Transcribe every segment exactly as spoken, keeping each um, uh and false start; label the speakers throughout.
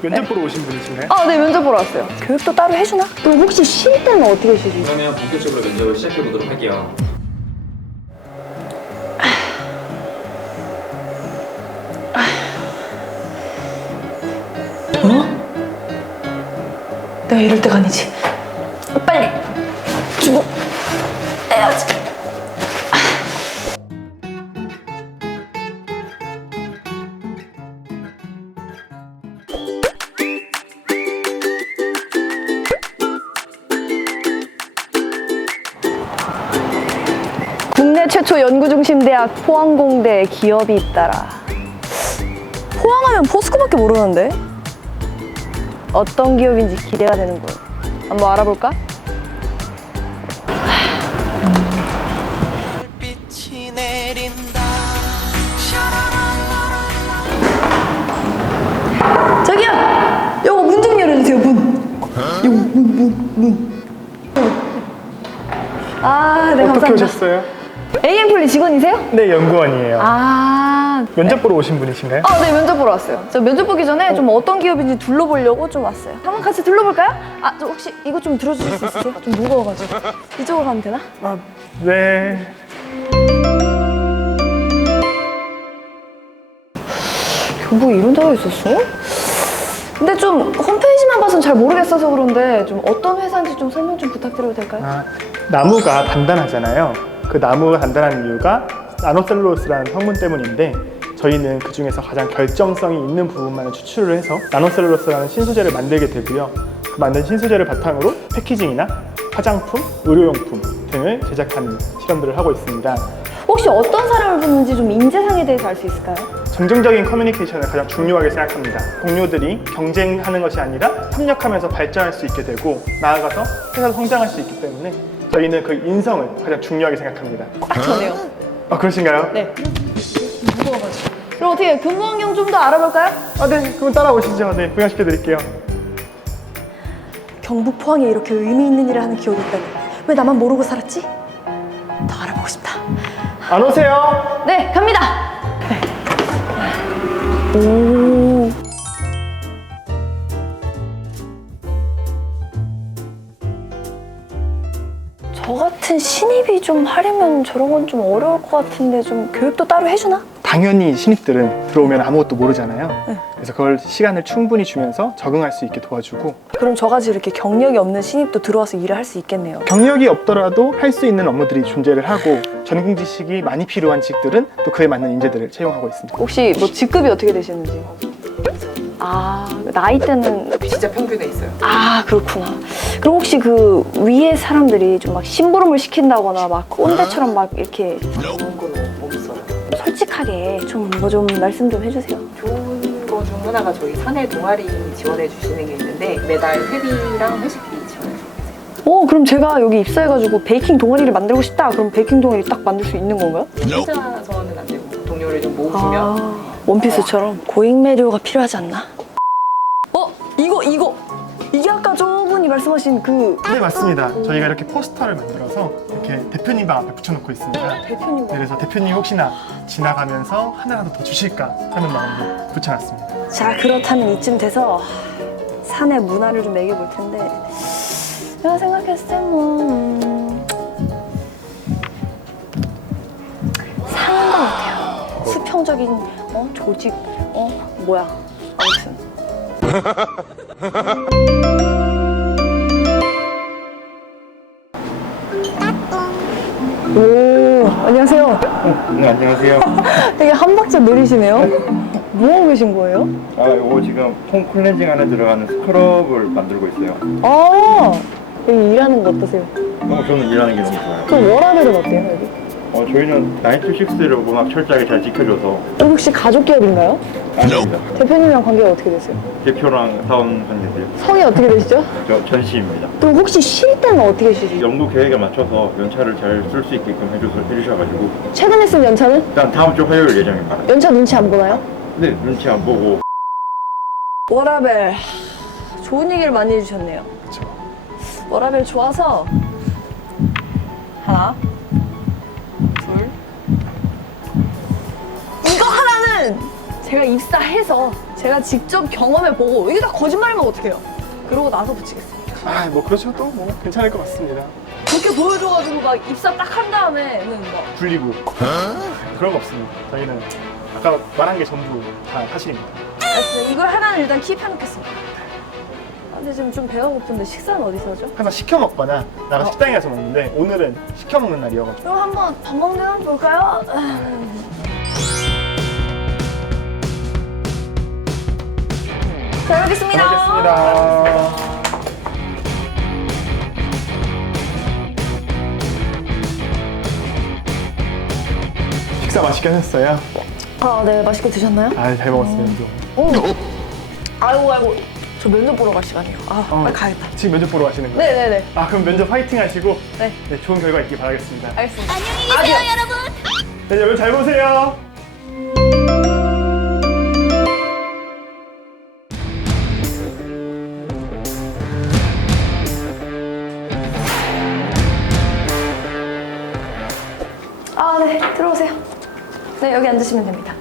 Speaker 1: 면접 보러 오신 분이신가요?
Speaker 2: 아, 네, 면접 보러 왔어요. 교육도 따로 해주나? 그럼 혹시 쉴 때는 어떻게 쉬지?
Speaker 3: 그러면 본격적으로 면접을 시작해 보도록 할게요.
Speaker 2: 어? 내가 이럴 때가 아니지. 빨리 주고 해야지. 국내 최초 연구중심 대학 포항공대에 기업이 있다라. 포항하면 포스코밖에 모르는데? 어떤 기업인지 기대가 되는군. 한번 알아볼까? 저기요! 요거 문 좀 열어주세요, 문. 요거 문, 문, 문. 아, 네,
Speaker 1: 어떻게
Speaker 2: 감사합니다.
Speaker 1: 오셨어요?
Speaker 2: 에이엠플리 직원이세요?
Speaker 1: 네, 연구원이에요.
Speaker 2: 아,
Speaker 1: 면접 보러 오신 분이신가요?
Speaker 2: 아, 네, 면접 보러 왔어요. 저 면접 보기 전에 좀 어떤 기업인지 둘러보려고 좀 왔어요. 한번 같이 둘러볼까요? 아, 저 혹시 이거 좀 들어주실 수 있으세요? 좀 무거워가지고. 이쪽으로 가면 되나?
Speaker 1: 아, 네.
Speaker 2: 경북에 이런 데가 있었어? 근데 좀 홈페이지만 봐서는 잘 모르겠어서 그런데 좀 어떤 회사인지 좀 설명 좀 부탁드려도 될까요?
Speaker 1: 아, 나무가 단단하잖아요. 그 나무가 단단한 이유가 나노셀룰로스라는 성분 때문인데 저희는 그 중에서 가장 결정성이 있는 부분만을 추출을 해서 나노셀룰로스라는 신소재를 만들게 되고요. 그 만든 신소재를 바탕으로 패키징이나 화장품, 의료용품 등을 제작하는 실험들을 하고 있습니다.
Speaker 2: 혹시 어떤 사람을 보는지 좀 인재상에 대해서 알 수 있을까요?
Speaker 1: 긍정적인 커뮤니케이션을 가장 중요하게 생각합니다. 동료들이 경쟁하는 것이 아니라 협력하면서 발전할 수 있게 되고 나아가서 회사도 성장할 수 있기 때문에 저희는 그 인성을 가장 중요하게 생각합니다.
Speaker 2: 아, 저네요.
Speaker 1: 아, 그러신가요?
Speaker 2: 네. 무거워가지고. 그럼 어떻게 근무 환경 좀 더 알아볼까요?
Speaker 1: 아, 네. 그럼 따라오시죠. 네, 부양시켜 드릴게요.
Speaker 2: 경북 포항에 이렇게 의미 있는 일을 하는 기업이 있다니. 왜 나만 모르고 살았지? 더 알아보고 싶다.
Speaker 1: 안 오세요?
Speaker 2: 네, 갑니다. 네. 오. 저 같은 신입이 좀 하려면 저런 건 좀 어려울 것 같은데 좀 교육도 따로 해주나?
Speaker 1: 당연히 신입들은 들어오면 아무것도 모르잖아요.
Speaker 2: 네.
Speaker 1: 그래서 그걸 시간을 충분히 주면서 적응할 수 있게 도와주고
Speaker 2: 그럼 저같이 이렇게 경력이 없는 신입도 들어와서 일을 할 수 있겠네요.
Speaker 1: 경력이 없더라도 할 수 있는 업무들이 존재를 하고 전공 지식이 많이 필요한 직들은 또 그에 맞는 인재들을 채용하고 있습니다.
Speaker 2: 혹시 뭐 직급이 어떻게 되시는지? 아, 나이대는
Speaker 4: 진짜 평균에 있어요.
Speaker 2: 아, 그렇구나. 그럼 혹시 그 위에 사람들이 좀 막 심부름을 시킨다거나 막 꼰대처럼 막 이렇게
Speaker 4: 그런 건 없어요.
Speaker 2: 솔직하게 좀 뭐 좀 말씀 좀 해주세요.
Speaker 4: 좋은 거 중 하나가 저희 사내 동아리 지원해 주시는 게 있는데 매달 회비랑 회식비 지원해 주세요.
Speaker 2: 어, 그럼 제가 여기 입사해가지고 베이킹 동아리를 만들고 싶다. 그럼 베이킹 동아리 딱 만들 수 있는 건가요?
Speaker 4: 혼자서는 안 되고 동료를 좀 모으시면
Speaker 2: 아, 원피스처럼 고액 매료가 필요하지 않나? 어, 이거 이거 이게 아까 저분이 말씀하신 그
Speaker 1: 네, 맞습니다. 저희가 이렇게 포스터를 만들어서 이렇게 대표님과 앞에 붙여놓고 있습니다.
Speaker 2: 대표님.
Speaker 1: 네, 그래서 대표님 혹시나 지나가면서 하나라도 더 주실까 하는 마음으로 붙여놨습니다.
Speaker 2: 자, 그렇다면 이쯤 돼서 사내 문화를 좀 매겨볼 텐데 내가 생각했을 때뭐 음, 상한 것 같아요. 수평적인 어 조직 어 뭐야 아무튼 오, 안녕하세요.
Speaker 5: 네, 안녕하세요.
Speaker 2: 되게 한 박자 느리시네요. 뭐 하고 계신 거예요?
Speaker 5: 아, 이거 지금 폼 클렌징 안에 들어가는 스크럽을 만들고 있어요.
Speaker 2: 아, 여기 일하는 거 어떠세요?
Speaker 5: 어, 저는 일하는 게 너무 좋아요.
Speaker 2: 그럼 워라벨은 어때요, 여기?
Speaker 5: 어, 저희는 나인 투 식스를 워낙 철저하게 잘 지켜줘서
Speaker 2: 여기 혹시 가족 기업인가요?
Speaker 5: 아닙니다.
Speaker 2: 대표님이랑 관계가 어떻게 되세요?
Speaker 5: 대표랑 사원 관계세요.
Speaker 2: 성이 어떻게 되시죠?
Speaker 5: 저 전시입니다.
Speaker 2: 그럼 혹시 쉴 때는 어떻게 쉬세요?
Speaker 5: 연구 계획에 맞춰서 연차를 잘 쓸 수 있게끔 해줘서, 해주셔가지고
Speaker 2: 최근에 쓴 연차는?
Speaker 5: 일단 다음 주 화요일 예정입니다.
Speaker 2: 연차 눈치 안 보나요?
Speaker 5: 네, 눈치 안 보고
Speaker 2: 워라벨 좋은 얘기를 많이 해주셨네요.
Speaker 1: 그렇죠.
Speaker 2: 워라벨 좋아서 하나 둘 이거 하나는 제가 입사해서 제가 직접 경험해보고 이게 다 거짓말이면 어떡해요? 그러고 나서 붙이겠습니다.
Speaker 1: 아, 뭐 그러셔도 뭐 괜찮을 것 같습니다.
Speaker 2: 그렇게 보여줘가지고 막 입사 딱 한 다음에는 막
Speaker 1: 굴리고 그런 거 없습니다. 저희는 아까 말한 게 전부 다 사실입니다.
Speaker 2: 알겠습니다. 이걸 하나는 일단 킵해놓겠습니다. 아, 근데 지금 좀 배가 고픈데 식사는 어디서 하죠?
Speaker 1: 항상 시켜 먹거나 나가
Speaker 2: 어.
Speaker 1: 식당에 가서 먹는데 오늘은 시켜 먹는 날이어가지고.
Speaker 2: 그럼 한번 밥 먹는 거 한번 볼까요? 잘 먹겠습니다.
Speaker 1: 잘 먹겠습니다. 식사 맛있게 하셨어요?
Speaker 2: 아, 네. 맛있게 드셨나요?
Speaker 1: 아, 잘 먹었습니다.
Speaker 2: 오. 아이고, 아이고. 저 면접 보러 갈 시간이에요. 아,
Speaker 1: 어,
Speaker 2: 빨리 가야겠다.
Speaker 1: 지금 면접 보러 가시는 거예요?
Speaker 2: 네네네.
Speaker 1: 아, 그럼 면접 파이팅 하시고
Speaker 2: 네.
Speaker 1: 네, 좋은 결과 있길 바라겠습니다.
Speaker 2: 알겠습니다.
Speaker 6: 안녕히 계세요, 여러분.
Speaker 1: 네, 여러분 잘 보세요.
Speaker 2: 아, 네. 들어오세요. 네, 여기 앉으시면 됩니다.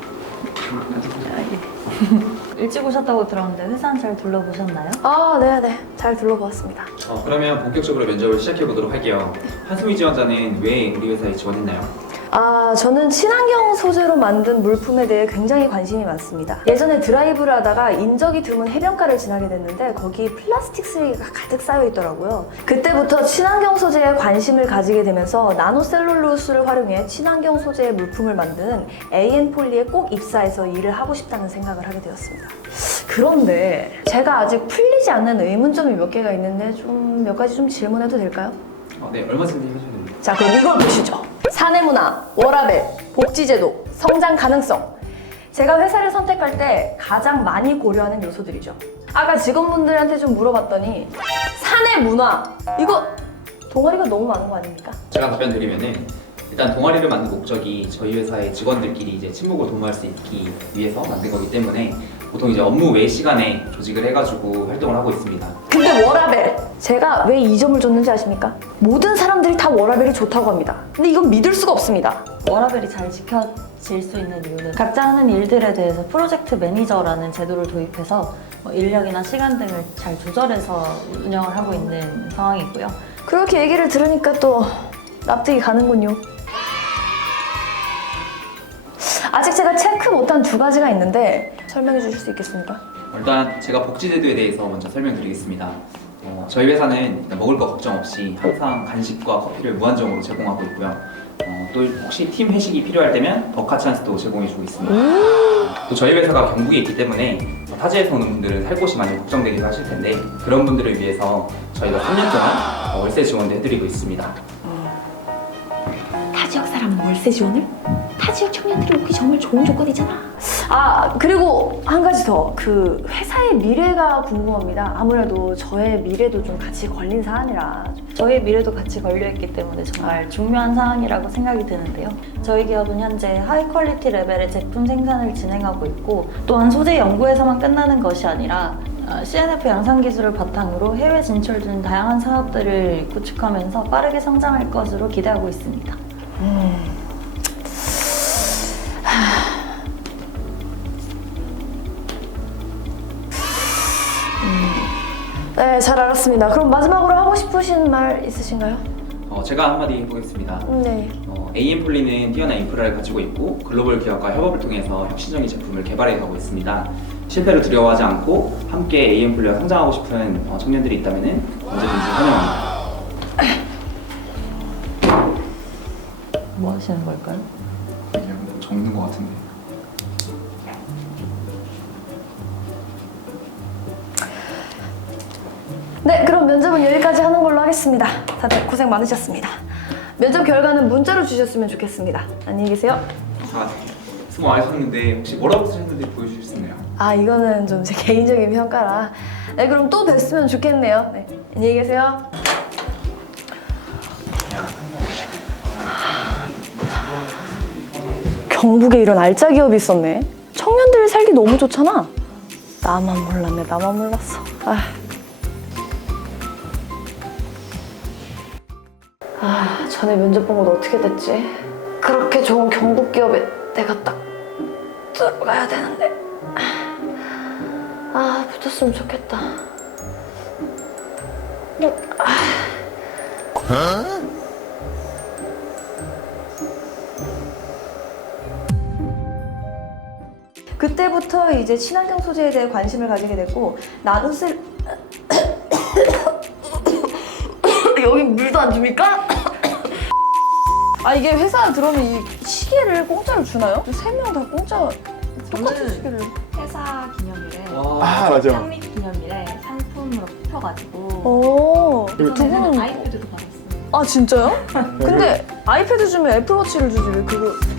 Speaker 6: 일찍 오셨다고 들었는데 회사는 잘 둘러보셨나요?
Speaker 2: 아, 네네. 잘 둘러보았습니다.
Speaker 3: 어, 그러면 본격적으로 면접을 시작해 보도록 할게요. 한수미 지원자는 왜 우리 회사에 지원했나요?
Speaker 2: 아, 저는 친환경 소재로 만든 물품에 대해 굉장히 관심이 많습니다. 예전에 드라이브를 하다가 인적이 드문 해변가를 지나게 됐는데 거기 플라스틱 쓰레기가 가득 쌓여 있더라고요. 그때부터 친환경 소재에 관심을 가지게 되면서 나노셀룰로스를 활용해 친환경 소재의 물품을 만드는 에이엔폴리에 꼭 입사해서 일을 하고 싶다는 생각을 하게 되었습니다. 그런데 제가 아직 풀리지 않는 의문점이 몇 개가 있는데 좀 몇 가지 좀 질문해도 될까요?
Speaker 3: 어, 네, 얼마든지 해주셔도 됩니다.
Speaker 2: 자, 그럼 이걸 보시죠. 사내 문화, 워라밸, 복지제도, 성장 가능성. 제가 회사를 선택할 때 가장 많이 고려하는 요소들이죠. 아까 직원분들한테 좀 물어봤더니 사내 문화, 이거 동아리가 너무 많은 거 아닙니까?
Speaker 3: 제가 답변 드리면은 일단 동아리를 만든 목적이 저희 회사의 직원들끼리 이제 친목을 도모할 수 있기 위해서 만든 거기 때문에 보통 이제 업무 외 시간에 조직을 해가지고 활동을 하고 있습니다.
Speaker 2: 근데 워라밸, 제가 왜 이 점을 줬는지 아십니까? 모든 사람들이 다 워라밸이 좋다고 합니다. 근데 이건 믿을 수가 없습니다.
Speaker 6: 워라밸이 잘 지켜질 수 있는 이유는 각자 하는 일들에 대해서 프로젝트 매니저라는 제도를 도입해서 뭐 인력이나 시간 등을 잘 조절해서 운영을 하고 있는 상황이고요.
Speaker 2: 그렇게 얘기를 들으니까 또 납득이 가는군요. 아직 제가 체크 못한 두 가지가 있는데 설명해 주실 수 있겠습니까?
Speaker 3: 일단 제가 복지제도에 대해서 먼저 설명드리겠습니다. 어, 저희 회사는 일단 먹을 거 걱정 없이 항상 간식과 커피를 무한정으로 제공하고 있고요. 어, 또 혹시 팀 회식이 필요할 때면 버카 찬스도 제공해주고 있습니다. 또 저희 회사가 경북에 있기 때문에 타지에서 오는 분들은 살 곳이 많이 걱정되기도 하실 텐데 그런 분들을 위해서 저희가 삼 년 동안 어, 월세 지원도 해드리고 있습니다.
Speaker 7: 타 지역 사람은 월세 지원을? 타 지역 청년들이 오기 정말 좋은 조건이잖아.
Speaker 2: 아, 그리고 한 가지 더. 그 회사의 미래가 궁금합니다. 아무래도 저의 미래도 좀 같이 걸린 사안이라.
Speaker 6: 저희의 미래도 같이 걸려있기 때문에 정말 중요한 사항이라고 생각이 드는데요. 저희 기업은 현재 하이 퀄리티 레벨의 제품 생산을 진행하고 있고 또한 소재 연구에서만 끝나는 것이 아니라 씨엔에프 양산 기술을 바탕으로 해외 진출 등 다양한 사업들을 구축하면서 빠르게 성장할 것으로 기대하고 있습니다.
Speaker 2: 음. 네, 잘 알았습니다. 그럼 마지막으로 하고 싶으신 말 있으신가요?
Speaker 3: 어, 제가 한마디 해보겠습니다.
Speaker 2: 네.
Speaker 3: 어, 에이엠폴리는 뛰어난 인프라를 가지고 있고 글로벌 기업과 협업을 통해서 혁신적인 제품을 개발해 가고 있습니다. 실패를 두려워하지 않고 함께 에이엠폴리와 성장하고 싶은 어, 청년들이 있다면 언제든지 환영합니다.
Speaker 6: 뭐 하시는 걸까요?
Speaker 3: 적는 것 같은데.
Speaker 2: 네, 그럼 면접은 여기까지 하는 걸로 하겠습니다. 다들 고생 많으셨습니다. 면접 결과는 문자로 주셨으면 좋겠습니다. 안녕히 계세요.
Speaker 3: 아, 수고 많으셨는데 혹시 뭐라고 쓰셨는지 보여주실 수 있나요?
Speaker 2: 아, 이거는 좀 제 개인적인 평가라. 네, 그럼 또 뵀으면 좋겠네요. 네, 안녕히 계세요. 경북에 이런 알짜 기업이 있었네. 청년들 살기 너무 좋잖아. 나만 몰랐네, 나만 몰랐어. 아, 아 전에 면접 본 건 어떻게 됐지? 그렇게 좋은 경북 기업에 내가 딱 들어가야 되는데. 아, 붙었으면 좋겠다. 그때부터 이제 친환경 소재에 대해 관심을 가지게 됐고 나노셀 여기 물도 안 줍니까? 아 이게 회사 들어오면 이 시계를 공짜로 주나요? 세 명 다 공짜 똑같은 시계를.
Speaker 8: 회사 기념일에
Speaker 1: 아 맞아.
Speaker 8: 창립 기념일에 상품으로 뽑혀가지고
Speaker 2: 오. 두
Speaker 8: 이번에는
Speaker 2: 분은
Speaker 8: 아이패드도 받았어요.
Speaker 2: 아 진짜요? 근데 아이패드 주면 애플워치를 주지 왜 그거?